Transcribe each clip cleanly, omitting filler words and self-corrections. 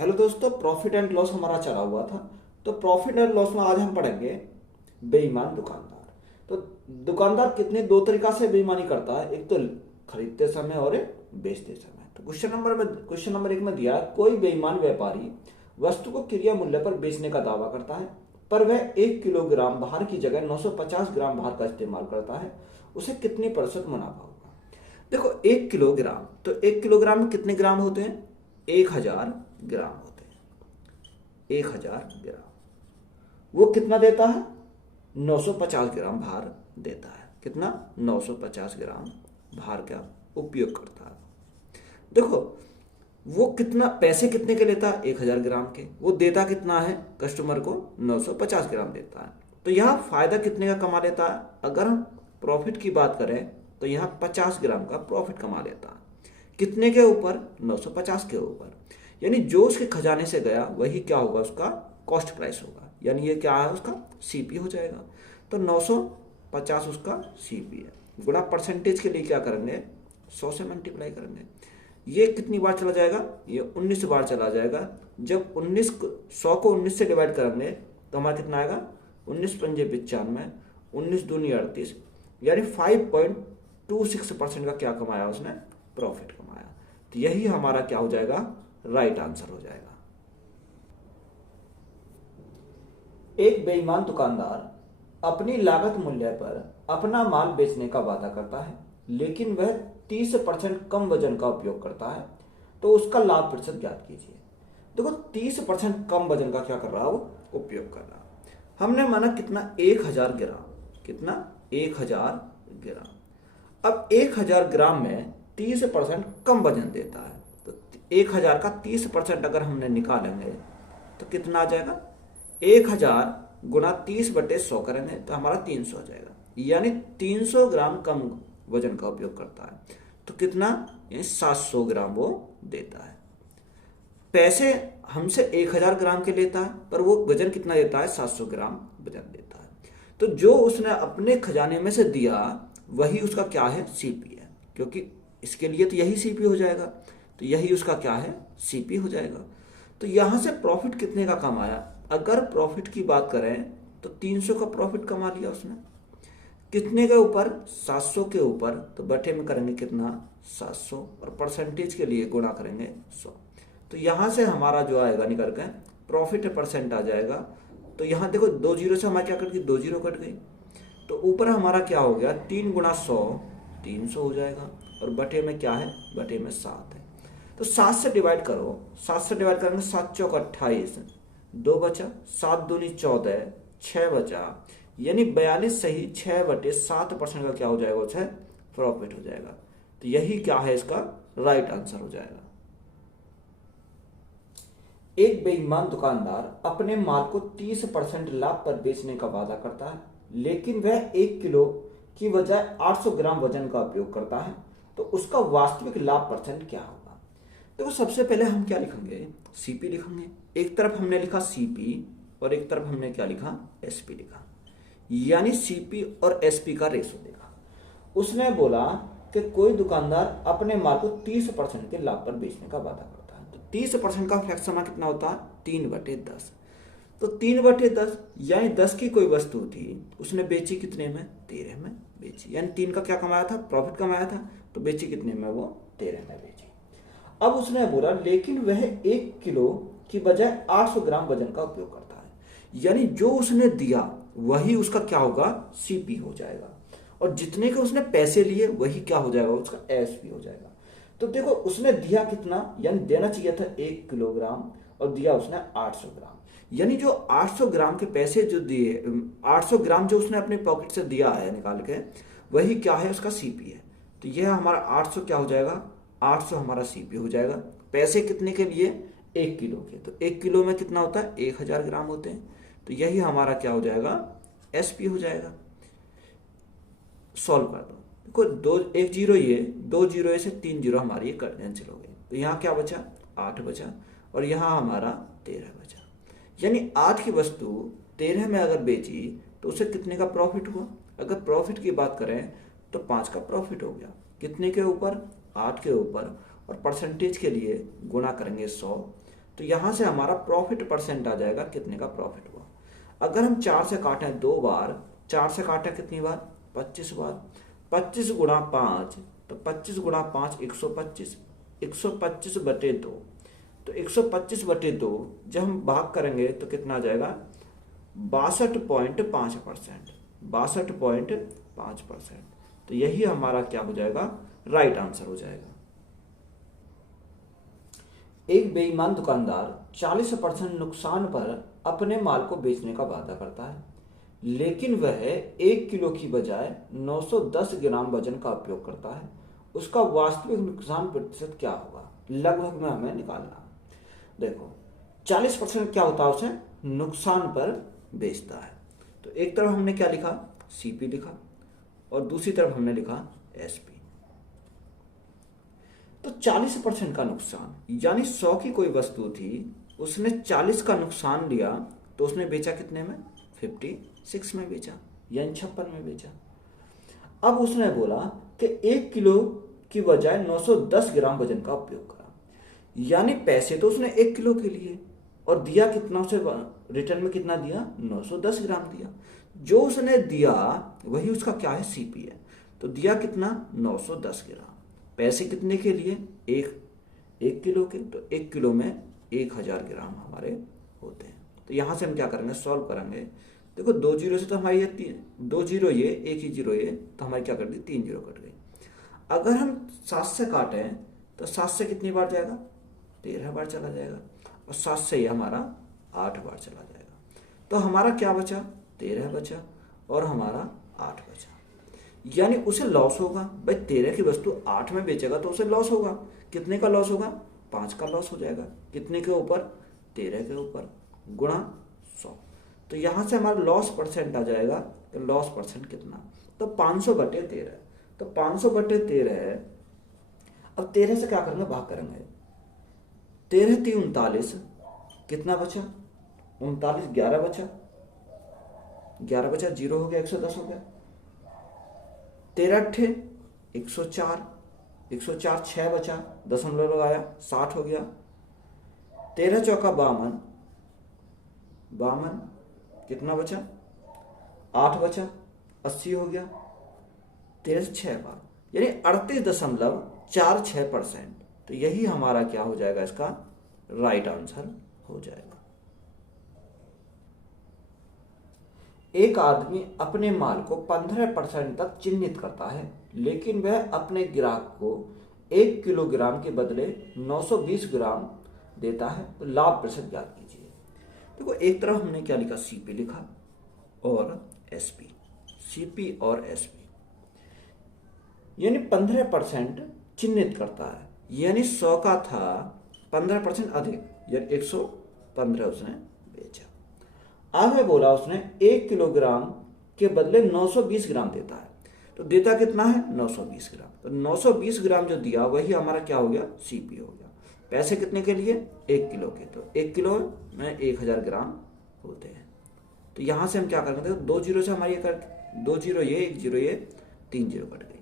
Hello दोस्तों, profit and loss हमारा चला हुआ था। तो प्रॉफिट एंड लॉस में आज हम पढ़ेंगे बेईमान दुकानदार। तो दुकानदार कितने दो तरीका से बेईमानी करता है, एक तो खरीदते समय और एक बेचते समय। तो क्वेश्चन नंबर एक में दिया है, कोई बेईमान व्यापारी वस्तु को क्रय मूल्य पर बेचने का दावा करता है, पर वह 1 किलोग्राम भार की जगह 950 ग्राम भार का इस्तेमाल करता है, उसे कितनी प्रतिशत मुनाफा होगा। देखो 1 किलोग्राम, तो 1 किलोग्राम में कितने ग्राम होते हैं? 1000 ग्राम होते हैं। 1000 ग्राम वो कितना देता है? 950 ग्राम भार देता है। कितना? 950 ग्राम भार का उपयोग करता है। देखो वो कितना पैसे कितने के लेता है? 1000 ग्राम के। वो देता कितना है कस्टमर को? 950 ग्राम देता है। तो यहाँ फायदा कितने का कमा लेता है? अगर हम प्रॉफिट की बात करें तो यहाँ 50 ग्राम का प्रॉफिट कमा लेता है। कितने के ऊपर? 950 के ऊपर। यानी जो उसके खजाने से गया वही क्या होगा? उसका कॉस्ट प्राइस होगा। यानी ये क्या है? उसका सीपी हो जाएगा। तो 950 उसका सीपी है। गुणा परसेंटेज के लिए क्या करेंगे? 100 से मल्टीप्लाई करेंगे। ये कितनी बार चला जाएगा? ये 19 बार चला जाएगा। जब 100 को 19 से डिवाइड करेंगे तो हमारा कितना आएगा? 19 पंजे 95, 19 दूनी 38, यानी 5.26% का क्या कमाया उसने? प्रॉफिट कमाया। तो यही हमारा क्या हो जाएगा? राइट आंसर हो जाएगा। एक बेईमान दुकानदार अपनी लागत मूल्य पर अपना माल बेचने का वादा करता है, लेकिन वह 30% कम वजन का उपयोग करता है, तो उसका लाभ प्रतिशत ज्ञात कीजिए। देखो 30% कम वजन का क्या कर रहा है? वो उपयोग कर रहा है। हमने माना कितना? 1000 ग्राम। कितना? 1000 ग्राम। अब 1000 ग्राम में 30% कम वजन देता है, तो 1000 का 30% अगर हमने निकालेंगे तो कितना आ जाएगा? 1000 गुना 30/100 करेंगे तो हमारा 300 आ जाएगा। यानी 300 ग्राम कम वजन का उपयोग करता है। तो कितना? यानी 700 ग्राम वो देता है। पैसे हमसे 1000 ग्राम के लेता है, पर वो वजन कितना देता है? 700 ग्राम वजन देता है। तो जो उसने अपने खजाने में से दिया वही उसका क्या है? सीपी है। क्योंकि इसके लिए तो यही सीपी हो जाएगा, तो यही उसका क्या है? सीपी हो जाएगा। तो यहां से प्रॉफिट कितने का कमाया? अगर प्रॉफिट की बात करें तो 300 का प्रॉफिट कमा लिया उसने। कितने के ऊपर? 700 के ऊपर। तो बटे में करेंगे कितना? 700, और परसेंटेज के लिए गुणा करेंगे 100। तो यहां से हमारा जो आएगा निकल के प्रॉफिट परसेंट आ जाएगा। तो यहां देखो 2 जीरो से हमारा क्या कट गई? 2 जीरो कट गई। तो ऊपर हमारा क्या हो गया? 3 गुणा 100, 300 हो जाएगा। और बटे में क्या है? बटे में 7 है। तो 7 से डिवाइड करो। 7 से डिवाइड करेंगे 7 चौक 28, 2 बचा, 7 दूनी 14, 6 बचा, यानी 42 सही 6/7% का क्या हो जाएगा? उसे प्रॉफिट हो जाएगा। तो यही क्या है? इसका राइट आंसर हो जाएगा। एक बेईमान दुकानदार अपने माल को 30% लाभ पर बेचने का वादा करता है, लेकिन वह 1 किलो की बजाय 800 ग्राम वजन का उपयोग करता है, तो उसका वास्तविक लाभ परसेंट क्या होगा? देखो सबसे पहले हम क्या लिखेंगे? सीपी लिखेंगे। एक तरफ हमने लिखा सीपी और एक तरफ हमने क्या लिखा? एसपी लिखा। यानी सीपी और एसपी का रेशो देखा। उसने बोला कि कोई दुकानदार अपने माल को 30% के लाभ पर बेचने का वादा करता है, तो 30% का फ्रैक्शन कितना होता है? 3/10। तो 3/10 यानी 10 की कोई वस्तु थी, उसने बेची कितने में? 13 में बेची। यानी 3 का क्या कमाया था? प्रॉफिट कमाया था। तो बेची कितने में? वो 13 में बेची। अब उसने बोला लेकिन वह 1 किलो की बजाय 800 ग्राम वजन का उपयोग करता है। यानी जो उसने दिया वही उसका क्या होगा? सीपी हो जाएगा। और जितने के उसने पैसे लिए वही क्या हो जाएगा? उसका एसपी हो जाएगा। तो देखो उसने दिया कितना? यानी देना चाहिए था 1 किलोग्राम और दिया उसने 800 ग्राम। यानी जो 800 ग्राम के पैसे जो दिए, 800 ग्राम जो उसने अपने पॉकेट से दिया है निकाल के, वही क्या है? उसका सीपी है। तो यह हमारा 800 क्या हो जाएगा? 800 हमारा सीपी हो जाएगा। पैसे कितने के लिए? 1 किलो के। तो 1 किलो में कितना होता है? 1000 ग्राम होते हैं। तो यही हमारा क्या हो जाएगा? एसपी हो जाएगा। सॉल्व कर दो। देखो 1 जीरो, ये 2 जीरो से 3 जीरो हमारी ये कैंसिल हो गई। तो यहाँ क्या बचा? 8 बचा। और यहाँ हमारा 13 बचा। यानी 8 की वस्तु 13 में अगर बेची तो उसे कितने का प्रॉफिट हुआ? अगर प्रॉफिट की बात करें तो 5 का प्रॉफिट हो गया। कितने के ऊपर? 8 के ऊपर। और परसेंटेज के लिए गुणा करेंगे 100। तो यहाँ से हमारा प्रॉफिट परसेंट आ जाएगा, कितने का प्रॉफिट हुआ। अगर हम 4 से काटें 2 बार, 4 से काटें कितनी बार, 25 बार, 25 गुणा 5, तो 25 गुणा 5 125, 125 बटे 2, तो 125 बटे 2 जब हम भाग करेंगे तो कितना आ जाएगा, 62.5%, 62.5%। तो यही हमारा क्या हो जाएगा, राइट आंसर हो जाएगा। एक बेईमान दुकानदार 40% नुकसान पर अपने माल को बेचने का वादा करता है, लेकिन वह 1 किलो की बजाय 910 ग्राम वजन का उपयोग करता है। उसका वास्तविक नुकसान प्रतिशत क्या होगा, लगभग में हमें निकालना। देखो 40% क्या होता है, उसे नुकसान पर बेचता है। तो एक तरफ हमने क्या लिखा, सीपी लिखा, और दूसरी तरफ हमने लिखा एसपी। तो 40% का नुकसान, यानी 100 की कोई वस्तु थी, उसने 40 का नुकसान लिया, तो उसने बेचा कितने में, 56 में बेचा, यानी 56 में बेचा। अब उसने बोला कि 1 किलो की बजाय 910 ग्राम वजन का उपयोग करा, यानी पैसे तो उसने 1 किलो के लिए, और दिया कितना, उसे रिटर्न में कितना दिया, 910 ग्राम दिया। जो उसने दिया वही उसका क्या है, सीपी है। तो दिया कितना, 910 ग्राम। पैसे कितने के लिए, एक किलो के, तो 1 किलो में 1000 ग्राम हमारे होते हैं। तो यहाँ से हम क्या करेंगे, सॉल्व करेंगे। देखो 2 जीरो से तो हमारी ये 2 जीरो ये, एक ही जीरो ये, तो हमारी क्या कट गई, 3 जीरो कट गई। अगर हम 7 से काटें तो 7 से कितनी बार जाएगा, 13 बार चला जाएगा, और 7 से ये हमारा 8 बार चला जाएगा। तो हमारा क्या बचा, 13 बचा, और हमारा 8 बचा। यानी उसे लॉस होगा भाई, 13 की वस्तु 8 में बेचेगा तो उसे लॉस होगा। कितने का लॉस होगा, 5 का लॉस हो जाएगा। कितने के ऊपर, 13 के ऊपर, गुणा 100। तो यहाँ से हमारा लॉस परसेंट आ जाएगा, तो लॉस परसेंट कितना, तो 500 बटे 13। तो 500 बटे 13 है। अब 13 से क्या करेंगे, भाग करेंगे। 13 3 39, कितना बचा, 39, 11 बचा, 11 बचा, 0 हो गया, 110 हो गया। 13 अट्ठे 104, 104, 6 बचा, दशमलव लगाया, 60 हो गया। 13 चौका 52, 52, कितना बचा, 8 बचा, 80 हो गया। 13 से 6 बार, यानी 38.46%। तो यही हमारा क्या हो जाएगा, इसका राइट आंसर हो जाएगा। एक आदमी अपने माल को 15% तक चिन्हित करता है, लेकिन वह अपने ग्राहक को 1 किलोग्राम के बदले 920 ग्राम देता है। तो लाभ प्रतिशत ज्ञात कीजिए। देखो एक तरफ हमने क्या लिखा, सीपी लिखा और एसपी, सीपी और एसपी, यानी 15% चिन्हित करता है, यानी 100 का था, 15% अधिक, यानी 115 उसने बेचा। आगे बोला उसने 1 किलोग्राम के बदले 920 ग्राम देता है। तो देता कितना है, 920 ग्राम। तो 920 ग्राम जो दिया वही हमारा क्या हो गया, सीपी हो गया। पैसे कितने के लिए, 1 किलो के, तो 1 किलो में 1000 ग्राम होते हैं। तो यहाँ से हम क्या करेंगे, तो 2 जीरो से हमारी 2 जीरो ये, 1 जीरो ये, 3 जीरो कट गई।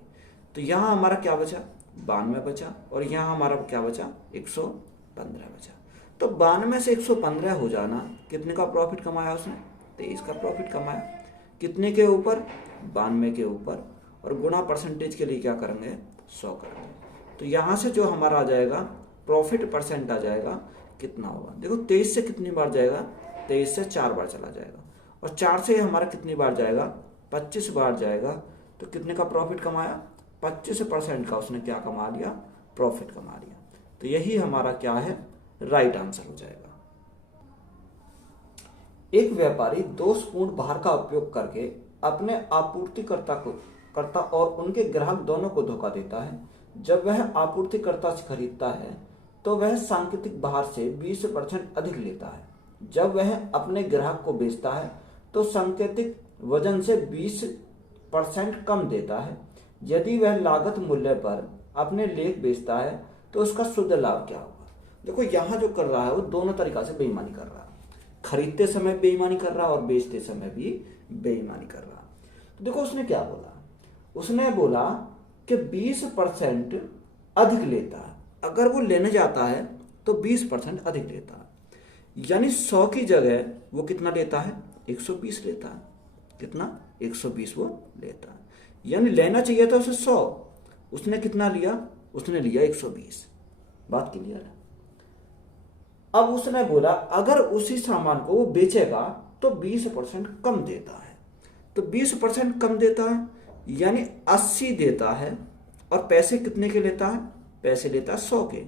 तो यहाँ हमारा क्या बचा, 92 बचा, और यहाँ हमारा क्या बचा, 115 बचा। तो 92 से 115 हो जाना, कितने का प्रॉफिट कमाया उसने, 23 का प्रॉफिट कमाया। कितने के ऊपर, 92 के ऊपर, और गुणा परसेंटेज के लिए क्या करेंगे, 100 करेंगे। तो यहाँ से जो हमारा आ जाएगा प्रॉफिट परसेंट आ जाएगा, कितना होगा, देखो 23 से कितनी बार जाएगा, 23 से 4 बार चला जाएगा, और 4 से हमारा कितनी बार जाएगा, 25 बार जाएगा। तो कितने का प्रॉफिट कमाया, 25% का उसने क्या कमा लिया, प्रॉफिट कमा लिया। तो यही हमारा क्या है, राइट आंसर हो जाएगा। एक व्यापारी दोषपूर्ण भार का उपयोग करके अपने आपूर्तिकर्ता और उनके ग्राहक दोनों को धोखा देता है। जब वह आपूर्तिकर्ता से खरीदता है तो वह सांकेतिक भार से 20% अधिक लेता है। जब वह अपने ग्राहक को बेचता है तो सांकेतिक वजन से 20% कम देता है। यदि वह लागत मूल्य पर अपने लेख बेचता है तो उसका शुद्ध लाभ क्या होगा। देखो यहाँ जो कर रहा है वो दोनों तरीका से बेईमानी कर रहा है, खरीदते समय बेईमानी कर रहा है और बेचते समय भी बेईमानी कर रहा है। तो देखो उसने क्या बोला, उसने बोला कि 20% अधिक लेता है। अगर वो लेने जाता है तो 20% अधिक लेता है, यानी 100 की जगह वो कितना लेता है, 120 लेता है। कितना, 120 वो लेता है। यानी लेना चाहिए था उसे 100, उसने कितना लिया, उसने लिया 120। बात क्लियर है। अब उसने बोला अगर उसी सामान को वो बेचेगा तो 20% कम देता है। तो 20% कम देता है यानी 80 देता है, और पैसे कितने के लेता है, पैसे लेता है 100 के।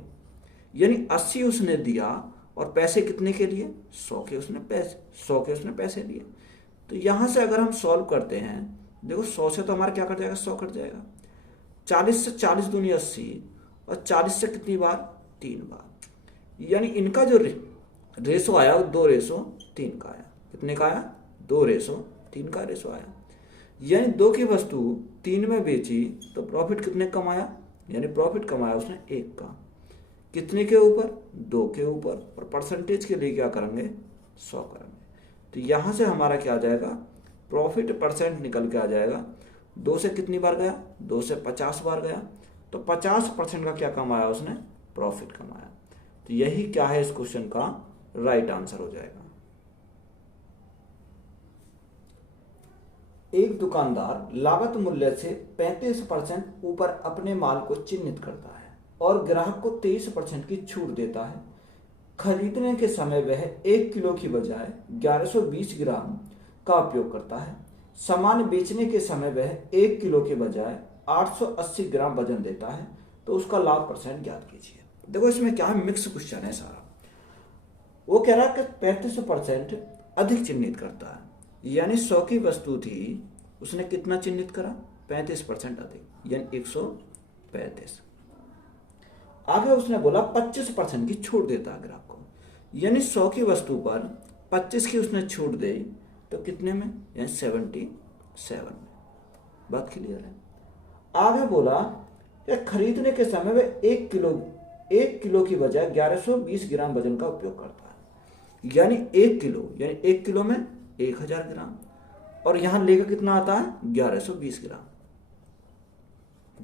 यानी 80 उसने दिया और पैसे कितने के लिए, 100 के उसने पैसे लिए। तो यहां से अगर हम सॉल्व करते हैं, देखो 100 से तो हमारा क्या कट जाएगा, 100 कट जाएगा। 40 से 40 दूनी 80, और 40 से कितनी बार, 3 बार। यानी इनका जो रेशो आया वो 2:3 का आया। कितने का आया, 2:3 का रेशो आया। यानी 2 की वस्तु 3 में बेची तो प्रॉफिट कितने कमाया, यानी प्रॉफिट कमाया उसने 1 का। कितने के ऊपर, 2 के ऊपर। और परसेंटेज के लिए क्या करेंगे, 100 करेंगे। तो यहां से हमारा क्या आ जाएगा, प्रॉफिट परसेंट निकल के आ जाएगा। 2 से कितनी बार गया, 2 से 50 बार गया, तो 50% का क्या कमाया उसने, प्रॉफिट कमाया। तो यही क्या है इस क्वेश्चन का राइट आंसर हो जाएगा। एक दुकानदार लागत मूल्य से 35% ऊपर अपने माल को चिन्हित करता है और ग्राहक को 23% की छूट देता है। खरीदने के समय वह 1 किलो की बजाय 1120 ग्राम का उपयोग करता है। सामान बेचने के समय वह 1 किलो के बजाय 880 ग्राम वजन देता है। तो उसका लाभ परसेंट ज्ञात कीजिए। देखो इसमें क्या है, मिक्स क्वेश्चन है सारा। वो कह रहा है कि 35% अधिक चिन्हित करता है, यानी 100 की वस्तु थी, उसने कितना चिन्हित करा, 35% अधिक, यानी 135। आगे उसने बोला 25% की छूट देता है ग्राहक को, यानी 100 की वस्तु पर 25 की उसने छूट दी, तो कितने में, यानी 77 में। बात क्लियर है। आगे बोला कि खरीदने के समय वे 1 किलो की बजाय 1120 ग्राम वजन का उपयोग करता है। यानी 1 किलो, यानी 1 किलो में 1000 ग्राम, और यहां लेकर कितना आता है, 1120 ग्राम,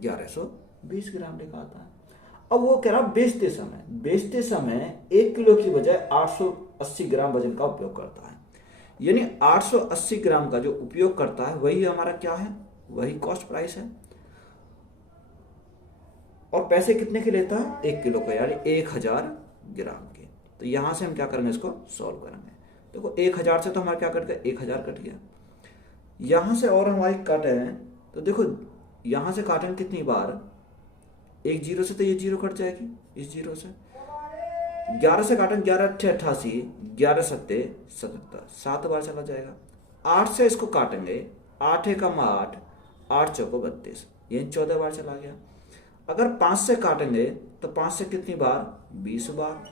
1120 ग्राम लेकर आता है। अब वो कह रहा बेचते समय 1 किलो की बजाय 880 ग्राम वजन का उपयोग करता है। यानी 880 ग्राम का जो उपयोग करता है वही हमारा क्या है, वही कॉस्ट प्राइस है। और पैसे कितने के लेता है, 1 किलो का, यानी 1000 ग्राम के। तो यहां से हम क्या करेंगे, इसको सॉल्व करेंगे। देखो 1000 से तो हमारा क्या कट गया, 1000 कट गया। यहां से और हमारी कट है, तो देखो यहां से काटेंगे कितनी बार, 1 जीरो से तो ये जीरो कट जाएगी, इस जीरो से 11 से काटेंगे, 11 × 88, 11 × 7 = 77, 7 बार चला जाएगा। 8 से इसको काटेंगे, 8 × 8, 8 × 4 = 32, यही 14 बार चला गया। अगर 5 से काटेंगे तो 5 से कितनी बार, 20 बार,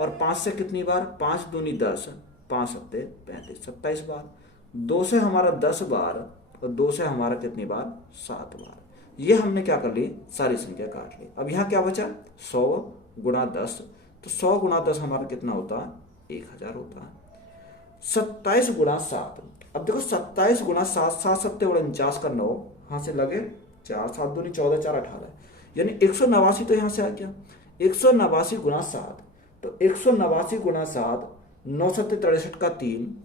और 5 से कितनी बार, 5 दूनी 10, 5 × 7 = 35, 27 बार। 2 से हमारा 10 बार, और 2 से हमारा कितनी बार, 7 बार। ये हमने क्या कर ली, सारी संख्या काट ली। अब यहाँ क्या बचा, 100 × 10, तो 100 × 10 हमारा कितना होता है, 1000 होता है। 27 × 7, अब देखो 27 × 7, 7 × 7 = 49 का 9, यहाँ से लगे 4, 7 दूनी 14, 4 18, यानी 189 तो यहाँ से आ गया। 189 × 7, तो 189 × 7, 9 × 7 = 63 का 3,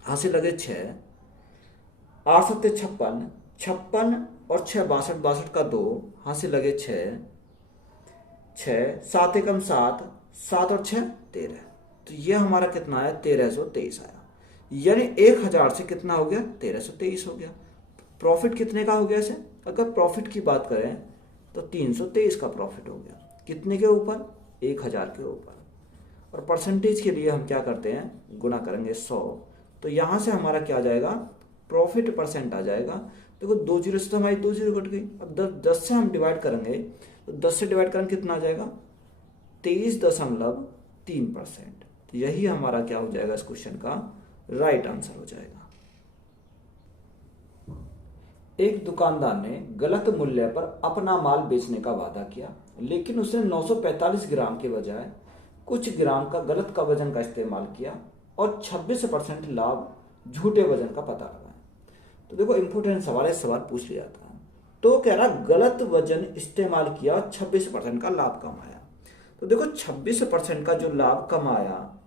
यहाँ से लगे 6, 8 × 7 = 56, 56 और 6 = 62, 62 का 2, यहाँ से लगे 6, 7 × 7, 7 और 6 = 13। तो ये हमारा कितना आया, 1323 आया। यानी 1000 से कितना हो गया, 1323 हो गया। प्रॉफिट कितने का हो गया इसे, अगर प्रॉफिट की बात करें तो 323 का प्रॉफिट हो गया। कितने के ऊपर, 1000 के ऊपर। और परसेंटेज के लिए हम क्या करते हैं, गुना करेंगे 100, तो यहां से हमारा क्या आ जाएगा, प्रॉफिट परसेंट आ जाएगा। देखो 2 जीरो से तो हमारी 2 जीरो कट गई। अब 10 से हम डिवाइड करेंगे, तो 10 से डिवाइड करेंगे कितना आ जाएगा, 23.3%। तो यही हमारा क्या हो जाएगा, इस क्वेश्चन का राइट आंसर हो जाएगा। एक दुकानदार ने गलत मूल्य पर अपना माल बेचने का वादा किया, लेकिन उसने 945 ग्राम के बजाय कुछ ग्राम का गलत का वजन का इस्तेमाल किया और 26% लाभ झूठे वजन का पता लगाया। तो देखो इंपोर्टेंट सवाल है, सवाल पूछ लिया था। तो कह रहा गलत वजन इस्तेमाल किया और 26% का लाभ कमाया। तो देखो 26% का जो लाभ कमाया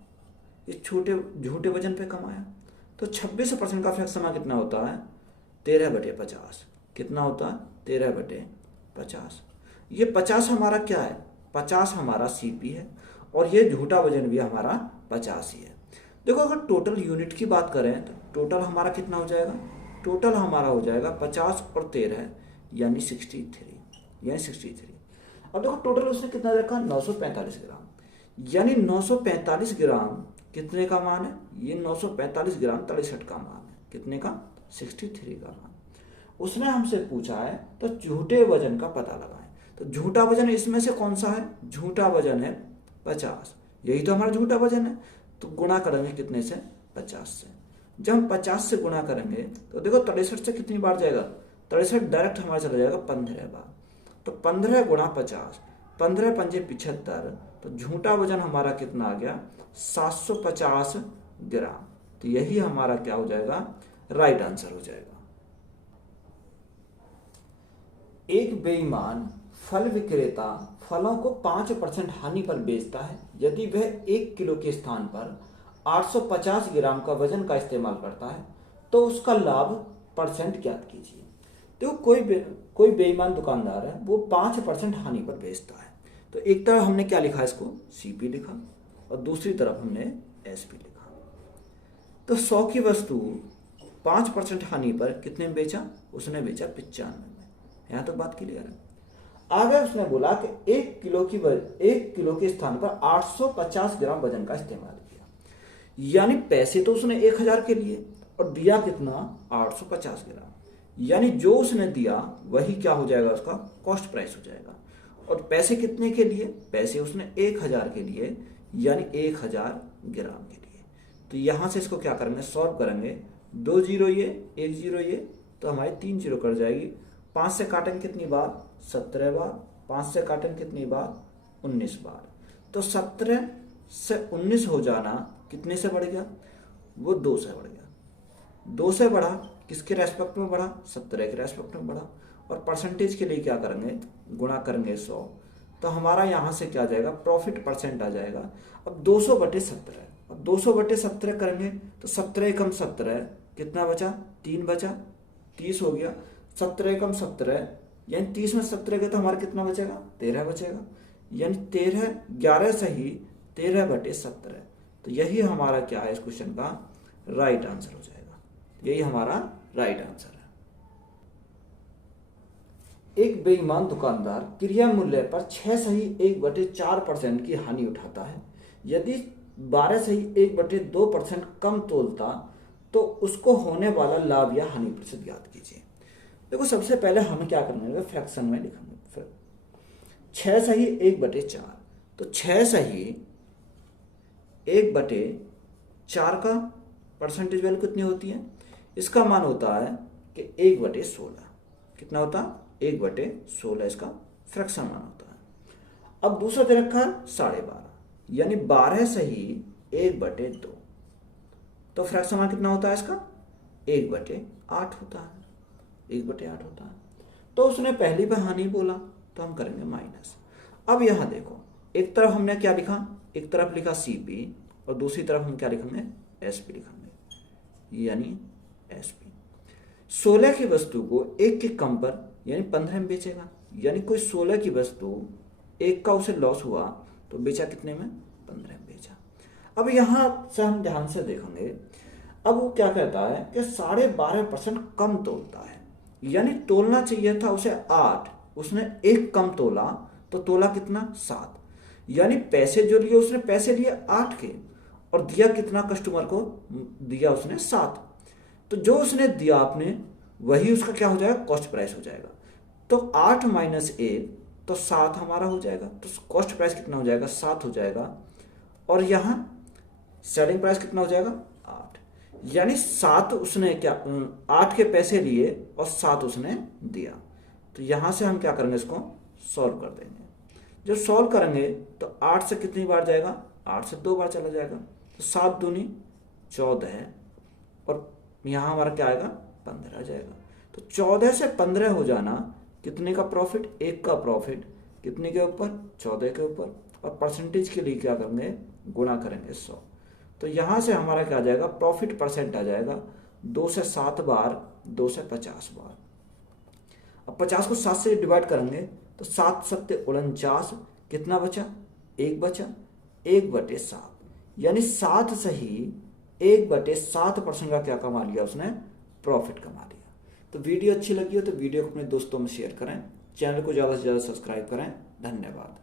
इस छोटे झूठे वजन पे कमाया। तो 26% का फ्रैक्शन कितना होता है? 13/50। कितना होता है? 13/50। ये 50 हमारा क्या है? 50 हमारा सीपी है और ये झूठा वजन भी हमारा 50 ही है। देखो अगर टोटल यूनिट की बात करें तो टोटल हमारा कितना हो जाएगा? टोटल हमारा हो जाएगा 50 और 13 यानी 63। अब देखो टोटल उसने कितना रखा? 945 ग्राम। यानी 945 ग्राम कितने का मान है? ये 945 ग्राम 63 का मान है। कितने का? 63 का मान। उसने हमसे पूछा है तो झूठे वजन का पता लगाएं। तो झूठा वजन इसमें से कौन सा है? झूठा वजन है 50। यही तो हमारा झूठा वजन है। तो गुणा करेंगे कितने से? 50 से। जब हम 50 से गुणा करेंगे तो देखो 63 से कितनी बार जाएगा? 63 डायरेक्ट हमारा चला जाएगा 15 बार। तो 15 गुणा 50, 15 पंजे 75। तो झूठा वजन हमारा कितना आ गया? 750 ग्राम। तो यही हमारा क्या हो जाएगा? राइट आंसर हो जाएगा। एक बेईमान फल विक्रेता फलों को 5% हानि पर बेचता है। यदि वह 1 किलो के स्थान पर 850 ग्राम का वजन का इस्तेमाल करता है तो उसका लाभ परसेंट ज्ञात कीजिए। तो कोई बेईमान दुकानदार है, वो 5% हानि पर बेचता है। तो एक तरफ हमने क्या लिखा? इसको सीपी लिखा और दूसरी तरफ हमने एसपी लिखा। तो 100 की वस्तु 5% हानि पर कितने में बेचा? उसने बेचा 95 में। यहाँ तो बात क्लियर है। आगे उसने बोला कि 1 किलो के स्थान पर 850 ग्राम वजन का इस्तेमाल किया। यानी पैसे तो उसने 1000 के लिए और दिया कितना? 850 ग्राम। यानी जो उसने दिया वही क्या हो जाएगा? उसका कॉस्ट प्राइस हो जाएगा। और पैसे कितने के लिए? पैसे उसने 1000 के लिए, यानी 1000 ग्राम के लिए। तो यहां से इसको क्या करेंगे? सॉल्व करेंगे। 2 जीरो ये, 1 जीरो ये, तो हमारी 3 जीरो कट जाएगी। 5 से काटेंगे कितनी बार? 17 बार। 5 से काटेंगे कितनी बार? 19 बार। तो 17 से 19 हो जाना कितने से बढ़ गया? वो 2 से बढ़ गया। 2 से बढ़ा, किसके रेस्पेक्ट में बढ़ा? 17 के रेस्पेक्ट में बढ़ा। और परसेंटेज के लिए क्या करेंगे? गुणा करेंगे 100। तो हमारा यहाँ से क्या आ जाएगा? प्रॉफिट परसेंट आ जाएगा। अब 200/17। अब 200/17 करेंगे तो 17 एकम 17 कितना बचा? 3 बचा। 30 हो गया। 17 एकम 17 यानी 30 में 17 गए तो हमारा कितना बचेगा? 13 बचेगा। यानी 11 सही 13/17। तो यही हमारा क्या है? इस क्वेश्चन का राइट आंसर हो जाएगा। यही हमारा राइट आंसर है। एक बेईमान दुकानदार क्रिया मूल्य पर 6 सही 1/4% की हानि उठाता है। यदि 12 सही 1/2% कम तोलता तो उसको होने वाला लाभ या हानि प्रतिशत ज्ञात कीजिए। देखो सबसे पहले हम क्या करेंगे? फ्रैक्शन में लिखेंगे। फिर 6 सही 1/4। तो 6 सही 1/4 का परसेंटेज वैल्यू कितनी होती है? इसका मान होता है कि 1/16। कितना होता है? 1/16 इसका फ्रैक्शन मान होता है। अब दूसरा दे रखा है 12.5, यानी 12 सही 1/2। तो फ्रैक्शन मान कितना होता है इसका? 1/8 होता है। 1/8 होता है। तो उसने पहली बार हानि बोला तो हम करेंगे माइनस। अब यहां देखो, एक तरफ हमने क्या लिखा? एक तरफ लिखा सीपी और दूसरी तरफ हम क्या लिखेंगे? एसपी लिखेंगे, यानी एसपी। 16 की वस्तु को 1 के कम पर यानी 15 में बेचेगा। यानी कोई 16 की वस्तु 1 का उसे लॉस हुआ तो बेचा कितने में? 15 में बेचा। अब यहां से हम ध्यान से देखेंगे। अब वो क्या कहता है कि 12.5% कम तोलता है। यानी तोलना चाहिए था उसे 8, उसने 1 कम तोला तो तोला कितना? 7। यानी पैसे जो लिए उसने पैसे लिए 8 के और दिया कितना कस्टमर को? दिया उसने 7। तो जो उसने दिया आपने वही उसका क्या हो जाएगा? कॉस्ट प्राइस हो जाएगा। तो 8 - 1 तो 7 हमारा हो जाएगा। तो कॉस्ट प्राइस कितना हो जाएगा? 7 हो जाएगा। और यहां सेलिंग प्राइस कितना हो जाएगा? 8। यानी 7 उसने क्या 8 के पैसे लिए और 7 उसने दिया। तो यहां से हम क्या करेंगे? इसको सॉल्व कर देंगे। जब सॉल्व करेंगे तो 8 से कितनी बार जाएगा? 8 से 2 बार चला जाएगा। तो 7 दूनी 14 है और यहां हमारा क्या आएगा? 15 आ जाएगा। तो 14 से 15 हो जाना कितने का प्रॉफिट? 1 का प्रॉफिट। कितने के ऊपर? 14 के ऊपर। और परसेंटेज के लिए क्या करेंगे? गुणा करेंगे 100। तो यहाँ से हमारा क्या आ जाएगा, प्रॉफिट परसेंट आ जाएगा 2 से 7 बार, 2 से 50 बार। अब 50 को 7 से डिवाइड करेंगे तो 7 सत्ते 49, कितना बचा, 1 बचा, 1/7, यानी 7 से ही 1/7% का क्या कमा लिया उसने, प्रॉफिट कमा लिया। तो वीडियो अच्छी लगी हो तो वीडियो को अपने दोस्तों में शेयर करें, चैनल को ज़्यादा से ज़्यादा सब्सक्राइब करें। धन्यवाद।